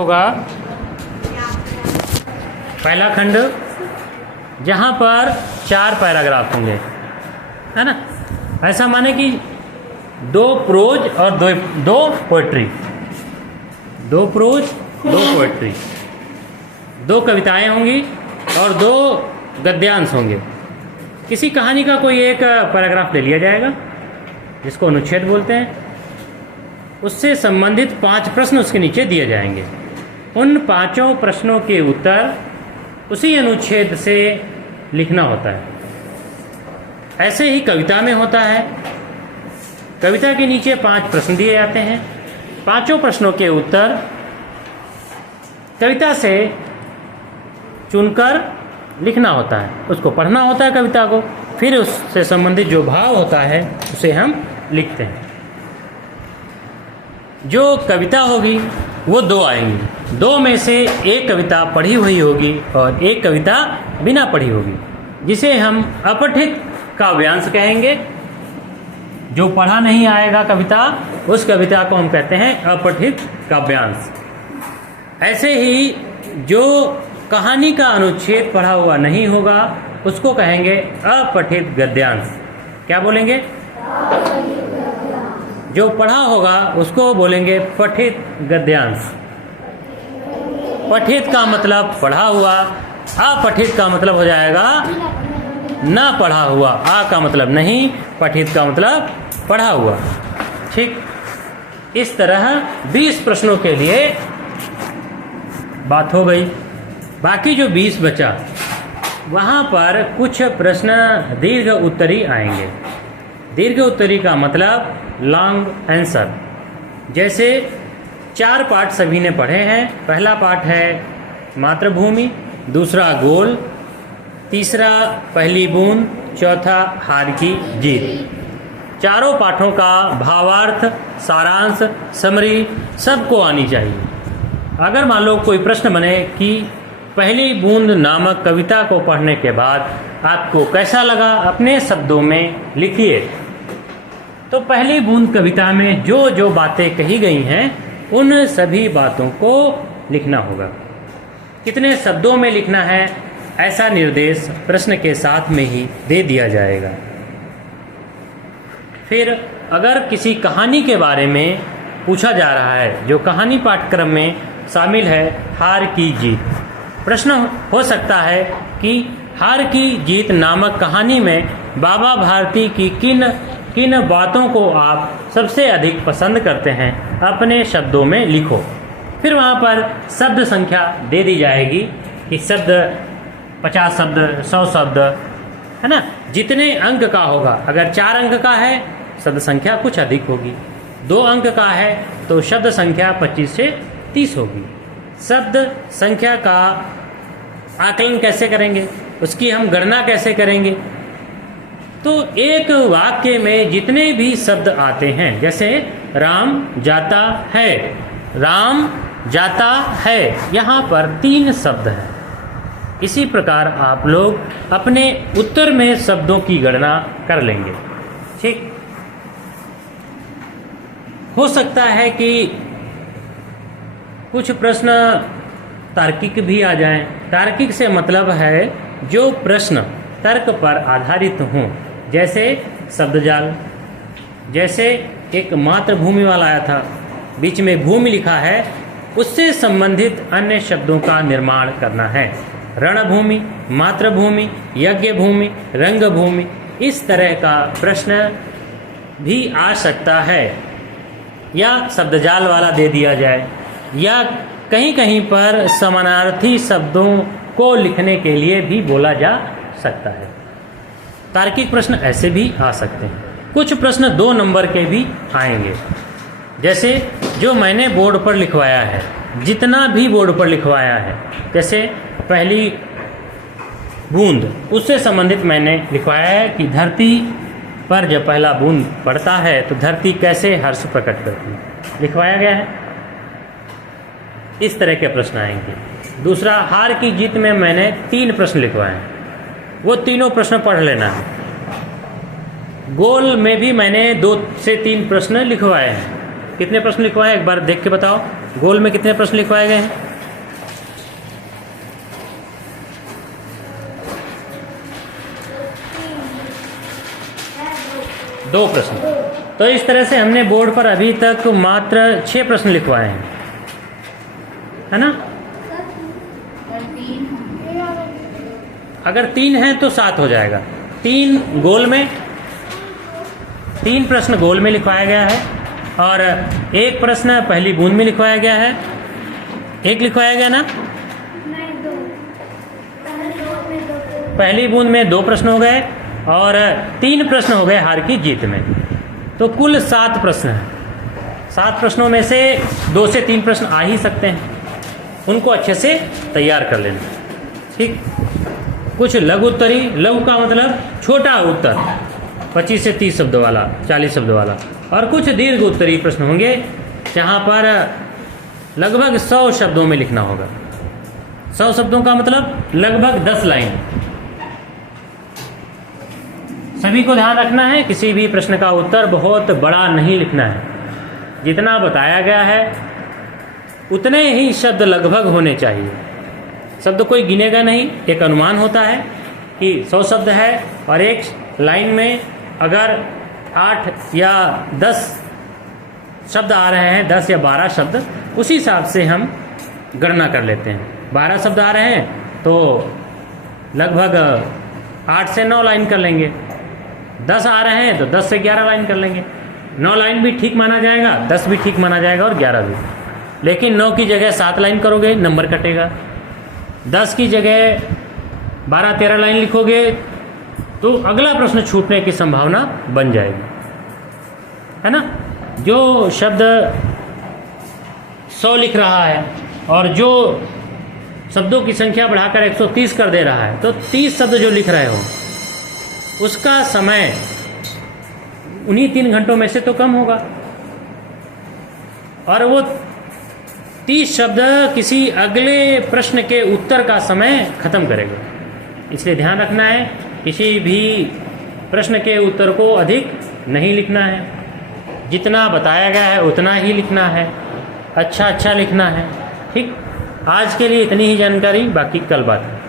होगा पहला खंड जहाँ पर 4 पैराग्राफ होंगे, है ना। ऐसा माने कि 2 प्रोज और 2 पोइट्री, 2 प्रोज 2 पोइट्री, 2 कविताएं होंगी और 2 गद्यांश होंगे। किसी कहानी का कोई एक पैराग्राफ ले लिया जाएगा जिसको अनुच्छेद बोलते हैं, उससे संबंधित 5 प्रश्न उसके नीचे दिए जाएंगे। उन 5 प्रश्नों के उत्तर उसी अनुच्छेद से लिखना होता है। ऐसे ही कविता में होता है। कविता के नीचे 5 प्रश्न दिए जाते हैं। 5 प्रश्नों के उत्तर कविता से चुनकर लिखना होता है, उसको पढ़ना होता है कविता को, फिर उससे संबंधित जो भाव होता है उसे हम लिखते हैं। जो कविता होगी वो 2 आएंगी, 2 में से एक कविता पढ़ी हुई होगी और एक कविता बिना पढ़ी होगी, जिसे हम अपठित काव्यांश कहेंगे। जो पढ़ा नहीं आएगा कविता, उस कविता को हम कहते हैं अपठित काव्यांश। ऐसे ही जो कहानी का अनुच्छेद पढ़ा हुआ नहीं होगा उसको कहेंगे अपठित गद्यांश। क्या बोलेंगे? जो पढ़ा होगा उसको बोलेंगे पठित गद्यांश। पठित का मतलब पढ़ा हुआ, अपठित का मतलब हो जाएगा ना पढ़ा हुआ। आ का मतलब नहीं, पठित का मतलब पढ़ा हुआ। ठीक, इस तरह 20 प्रश्नों के लिए बात हो गई। बाकी जो 20 बचा वहाँ पर कुछ प्रश्न दीर्घ उत्तरी आएंगे। दीर्घ उत्तरी का मतलब लॉन्ग आंसर। जैसे 4 पाठ सभी ने पढ़े हैं। पहला पाठ है मातृभूमि, दूसरा गोल, तीसरा पहली बूंद, चौथा हार की जीत। चारों पाठों का भावार्थ, सारांश, समरी सबको आनी चाहिए। अगर मान लो कोई प्रश्न बने कि पहली बूंद नामक कविता को पढ़ने के बाद आपको कैसा लगा, अपने शब्दों में लिखिए। तो पहली बूंद कविता में जो जो बातें कही गई हैं उन सभी बातों को लिखना होगा। कितने शब्दों में लिखना है ऐसा निर्देश प्रश्न के साथ में ही दे दिया जाएगा। फिर अगर किसी कहानी के बारे में पूछा जा रहा है, जो कहानी पाठ्यक्रम में शामिल है, हार की जीत, प्रश्न हो सकता है कि हार की जीत नामक कहानी में बाबा भारती की किन किन बातों को आप सबसे अधिक पसंद करते हैं, अपने शब्दों में लिखो। फिर वहाँ पर शब्द संख्या दे दी जाएगी कि शब्द 50 शब्द, 100 शब्द, है ना। जितने अंक का होगा, अगर 4 अंक का है शब्द संख्या कुछ अधिक होगी, 2 अंक का है तो शब्द संख्या 25 से 30 होगी। शब्द संख्या का आकलन कैसे करेंगे, उसकी हम गणना कैसे करेंगे? तो एक वाक्य में जितने भी शब्द आते हैं, जैसे राम जाता है, राम जाता है, यहाँ पर 3 शब्द हैं। इसी प्रकार आप लोग अपने उत्तर में शब्दों की गणना कर लेंगे। ठीक, हो सकता है कि कुछ प्रश्न तार्किक भी आ जाएं। तार्किक से मतलब है जो प्रश्न तर्क पर आधारित हों, जैसे शब्दजाल। जैसे एक मातृभूमि वाला आया था, बीच में भूमि लिखा है, उससे संबंधित अन्य शब्दों का निर्माण करना है। रणभूमि, मातृभूमि, यज्ञ भूमि, रंगभूमि, इस तरह का प्रश्न भी आ सकता है। या शब्दजाल वाला दे दिया जाए, या कहीं कहीं पर समानार्थी शब्दों को लिखने के लिए भी बोला जा सकता है। तार्किक प्रश्न ऐसे भी आ सकते हैं। कुछ प्रश्न 2 नंबर के भी आएंगे, जैसे जो मैंने बोर्ड पर लिखवाया है, जितना भी बोर्ड पर लिखवाया है, जैसे पहली बूंद, उससे संबंधित मैंने लिखवाया है कि धरती पर जब पहला बूंद पड़ता है तो धरती कैसे हर्ष प्रकट करती है, लिखवाया गया है। इस तरह के प्रश्न आएंगे। दूसरा, हार की जीत में मैंने 3 प्रश्न लिखवाए हैं, वो तीनों प्रश्न पढ़ लेना है। गोल में भी मैंने 2 से 3 प्रश्न लिखवाए हैं। कितने प्रश्न लिखवाए एक बार देख के बताओ। गोल में कितने प्रश्न लिखवाए गए हैं? दो प्रश्न। तो इस तरह से हमने बोर्ड पर अभी तक मात्र 6 प्रश्न लिखवाए हैं, है ना? अगर 3 है तो 7 हो जाएगा। 3 गोल में, 3 प्रश्न गोल में लिखवाया गया है और 1 प्रश्न पहली बूंद में लिखवाया गया है। 1 लिखवाया गया ना? पहली बूंद में 2 प्रश्न हो गए और 3 प्रश्न हो गए हार की जीत में। तो कुल 7 प्रश्न हैं। 7 प्रश्नों में से 2 से 3 प्रश्न आ ही सकते हैं, उनको अच्छे से तैयार कर लेना। ठीक, कुछ लघु उत्तरी, लघु का मतलब छोटा उत्तर, 25 से 30 शब्द वाला, 40 शब्द वाला, और कुछ दीर्घ उत्तरी प्रश्न होंगे जहाँ पर लगभग 100 शब्दों में लिखना होगा। 100 शब्दों का मतलब लगभग 10 लाइन। सभी को ध्यान रखना है, किसी भी प्रश्न का उत्तर बहुत बड़ा नहीं लिखना है। जितना बताया गया है उतने ही शब्द लगभग होने चाहिए। शब्द कोई गिनेगा नहीं, एक अनुमान होता है कि 100 शब्द है और एक लाइन में अगर 8 या 10 शब्द आ रहे हैं, 10 या 12 शब्द, उसी हिसाब से हम गणना कर लेते हैं। 12 शब्द आ रहे हैं तो लगभग 8 से 9 लाइन कर लेंगे। 10 आ रहे हैं तो 10 से 11 लाइन कर लेंगे। 9 लाइन भी ठीक माना जाएगा, 10 भी ठीक माना जाएगा और 11 भी। लेकिन 9 की जगह 7 लाइन करोगे, नंबर कटेगा। 10 की जगह 12-13 लाइन लिखोगे तो अगला प्रश्न छूटने की संभावना बन जाएगी, है ना? जो शब्द 100 लिख रहा है और जो शब्दों की संख्या बढ़ाकर 130 कर दे रहा है, तो 30 शब्द जो लिख रहे हो उसका समय उन्हीं 3 घंटों में से तो कम होगा, और वो 30 शब्द किसी अगले प्रश्न के उत्तर का समय खत्म करेगा। इसलिए ध्यान रखना है, किसी भी प्रश्न के उत्तर को अधिक नहीं लिखना है। जितना बताया गया है उतना ही लिखना है, अच्छा लिखना है। ठीक, आज के लिए इतनी ही जानकारी, बाकी कल बात है।